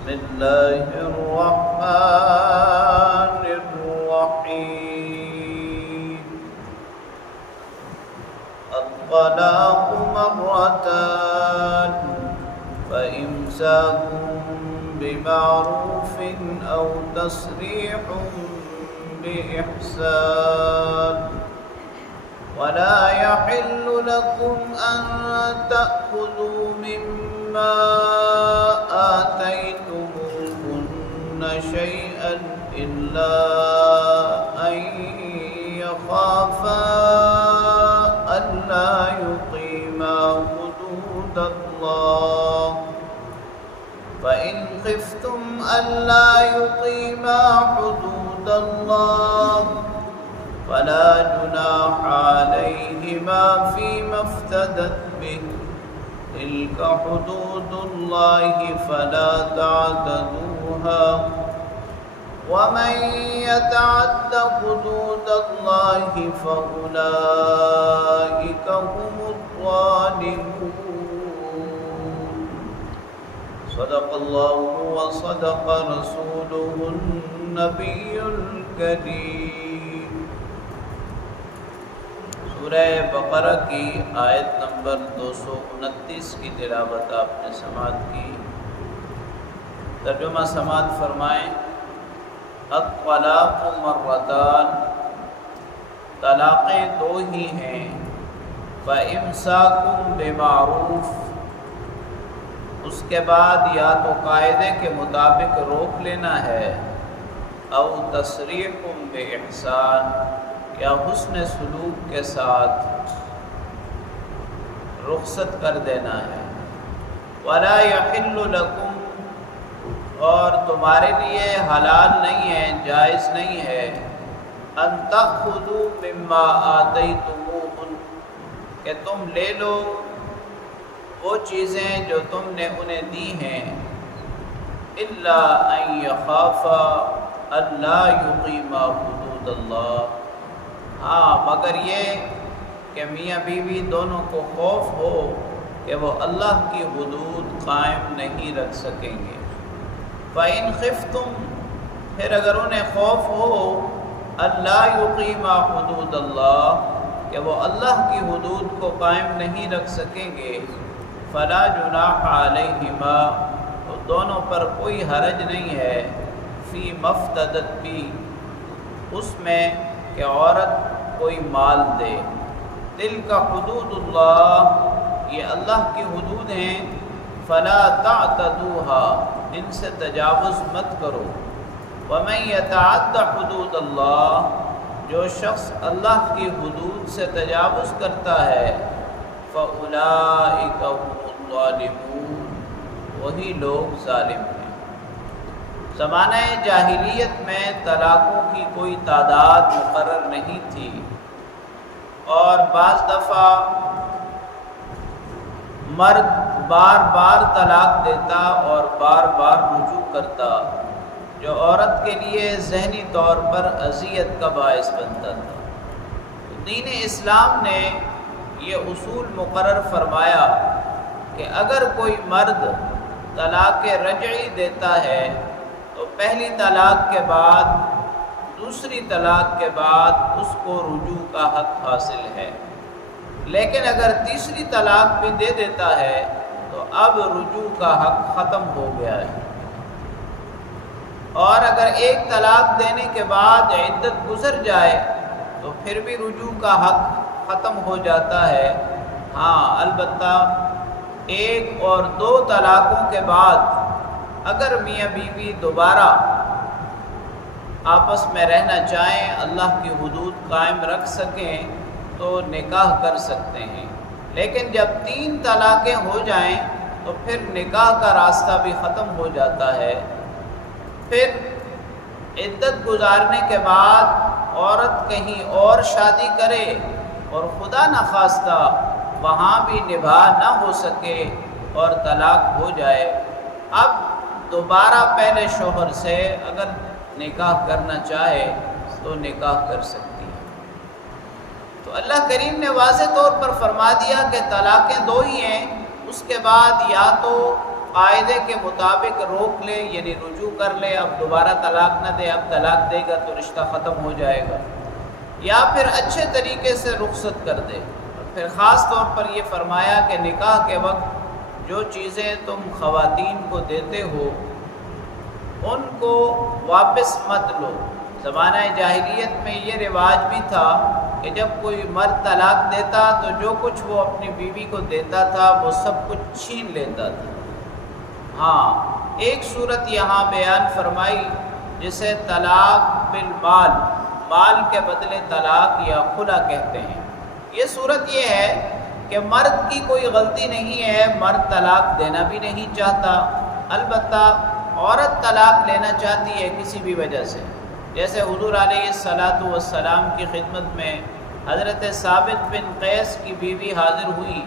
بسم الله الرحمن الرحيم. الطلاق مرتان فإمساك بمعروف أو تسريح بإحسان ولا يحل لكم أن تأخذوا مما آتيتموهن شيئا إلا أن يخافا ألا يقيما حدود الله فإن خفتم ألا يقيما حدود الله فلا جناح عليهما فيما افتدت به تلك حدود الله فلا تعتدوها ومن يتعد حدود الله فأولئك هم الظالمون. صدق الله وصدق رسوله النبي الكريم. سورہ بقرہ کی آیت نمبر 229 کی تلاوت آپ نے سماعت کی. ترجمہ سماعت فرمائیں. الطلاق مرتان، طلاقیں دو ہی ہیں. فإمساک بمعروف، اس کے بعد یا تو قاعدے کے مطابق روک لینا ہے، او تسریح بإحسان، یا حسن سلوک کے ساتھ رخصت کر دینا ہے. ولا يحل لكم، اور تمہارے لیے حلال نہیں ہے، جائز نہیں ہے، ان تأخذوا مما آتیتموہن، کہ تم لے لو وہ چیزیں جو تم نے انہیں دی ہیں، الا ان یخافا الا یقیما حدود اللہ، ہاں مگر یہ کہ میاں بیوی دونوں کو خوف ہو کہ وہ اللہ کی حدود قائم نہیں رکھ سکیں گے. فَإِنْ خِفْتُمْ، پھر اگر انہیں خوف ہو اللہ یقیما حدود اللہ، کہ وہ اللہ کی حدود کو قائم نہیں رکھ سکیں گے، فلا جناح علیہما، تو دونوں پر کوئی حرج نہیں ہے، فی مفتدت بھی، اس میں کہ عورت کوئی مال دے. تلک حدود اللہ، یہ اللہ کی حدود ہیں، فلا تعتدوها، ان سے تجاوز مت کرو. ومن یتعد حدود اللہ، جو شخص اللہ کی حدود سے تجاوز کرتا ہے، فاولئک هم الظالمون، وہی لوگ ظالم ہیں. زمانہ جاہلیت میں طلاقوں کی کوئی تعداد مقرر نہیں تھی، اور بعض دفعہ مرد بار بار طلاق دیتا اور بار بار رجوع کرتا، جو عورت کے لیے ذہنی طور پر اذیت کا باعث بنتا تھا. دین اسلام نے یہ اصول مقرر فرمایا کہ اگر کوئی مرد طلاق رجعی دیتا ہے تو پہلی طلاق کے بعد دوسری طلاق کے بعد اس کو رجوع کا حق حاصل ہے. لیکن اگر تیسری طلاق بھی دے دیتا ہے تو اب رجوع کا حق ختم ہو گیا ہے. اور اگر ایک طلاق دینے کے بعد عدت گزر جائے تو پھر بھی رجوع کا حق ختم ہو جاتا ہے. ہاں البتہ ایک اور دو طلاقوں کے بعد اگر میاں بیوی دوبارہ آپس میں رہنا چاہیں، اللہ کی حدود قائم رکھ سکیں تو نکاح کر سکتے ہیں. لیکن جب 3 طلاقیں ہو جائیں تو پھر نکاح کا راستہ بھی ختم ہو جاتا ہے. پھر عدت گزارنے کے بعد عورت کہیں اور شادی کرے اور خدا نخواستہ وہاں بھی نبھا نہ ہو سکے اور طلاق ہو جائے، اب دوبارہ پہلے شوہر سے اگر نکاح کرنا چاہے تو نکاح کر سکتی ہے. تو اللہ کریم نے واضح طور پر فرما دیا کہ طلاقیں 2 ہی ہیں. اس کے بعد یا تو قاعدے کے مطابق روک لے، یعنی رجوع کر لے، اب دوبارہ طلاق نہ دے، اب طلاق دے گا تو رشتہ ختم ہو جائے گا، یا پھر اچھے طریقے سے رخصت کر دے۔ پھر خاص طور پر یہ فرمایا کہ نکاح کے وقت جو چیزیں تم خواتین کو دیتے ہو ان کو واپس مت لو۔ زمانہ جاہلیت میں یہ رواج بھی تھا کہ جب کوئی مرد طلاق دیتا تو جو کچھ وہ اپنی بیوی کو دیتا تھا وہ سب کچھ چھین لیتا تھا۔ ہاں، ایک صورت یہاں بیان فرمائی جسے طلاق بالمال، مال کے بدلے طلاق یا خلا کہتے ہیں۔ یہ صورت یہ ہے کہ مرد کی کوئی غلطی نہیں ہے، مرد طلاق دینا بھی نہیں چاہتا، البتہ عورت طلاق لینا چاہتی ہے کسی بھی وجہ سے۔ جیسے حضور علیہ الصلاۃ والسلام کی خدمت میں حضرت ثابت بن قیس کی بیوی حاضر ہوئی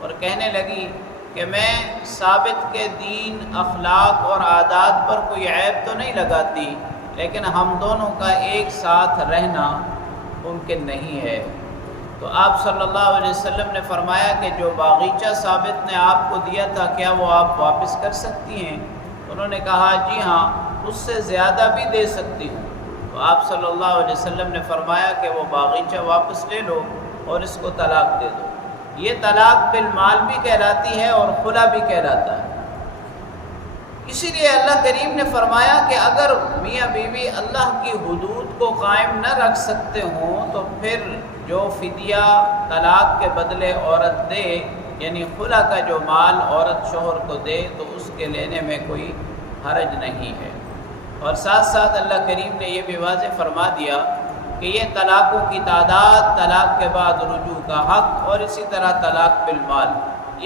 اور کہنے لگی کہ میں ثابت کے دین، اخلاق اور عادات پر کوئی عیب تو نہیں لگاتی، لیکن ہم دونوں کا ایک ساتھ رہنا ممکن نہیں ہے۔ تو آپ صلی اللہ علیہ وسلم نے فرمایا کہ جو باغیچہ ثابت نے آپ کو دیا تھا کیا وہ آپ واپس کر سکتی ہیں؟ انہوں نے کہا جی ہاں، اس سے زیادہ بھی دے سکتی ہوں۔ تو آپ صلی اللہ علیہ وسلم نے فرمایا کہ وہ باغیچہ واپس لے لو اور اس کو طلاق دے دو۔ یہ طلاق بالمال بھی کہلاتی ہے اور خلا بھی کہلاتا ہے۔ اسی لیے اللہ کریم نے فرمایا کہ اگر میاں بیوی اللہ کی حدود کو قائم نہ رکھ سکتے ہوں تو پھر جو فدیہ طلاق کے بدلے عورت دے، یعنی خلا کا جو مال عورت شوہر کو دے، تو اس کے لینے میں کوئی حرج نہیں ہے۔ اور ساتھ ساتھ اللہ کریم نے یہ بھی واضح فرما دیا کہ یہ طلاقوں کی تعداد، طلاق کے بعد رجوع کا حق اور اسی طرح طلاق بالمال،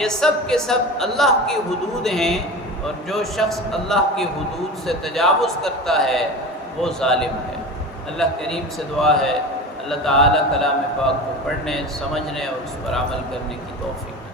یہ سب کے سب اللہ کی حدود ہیں، اور جو شخص اللہ کی حدود سے تجاوز کرتا ہے وہ ظالم ہے۔ اللہ کریم سے دعا ہے اللہ تعالیٰ کلام پاک کو پڑھنے، سمجھنے اور اس پر عمل کرنے کی توفیق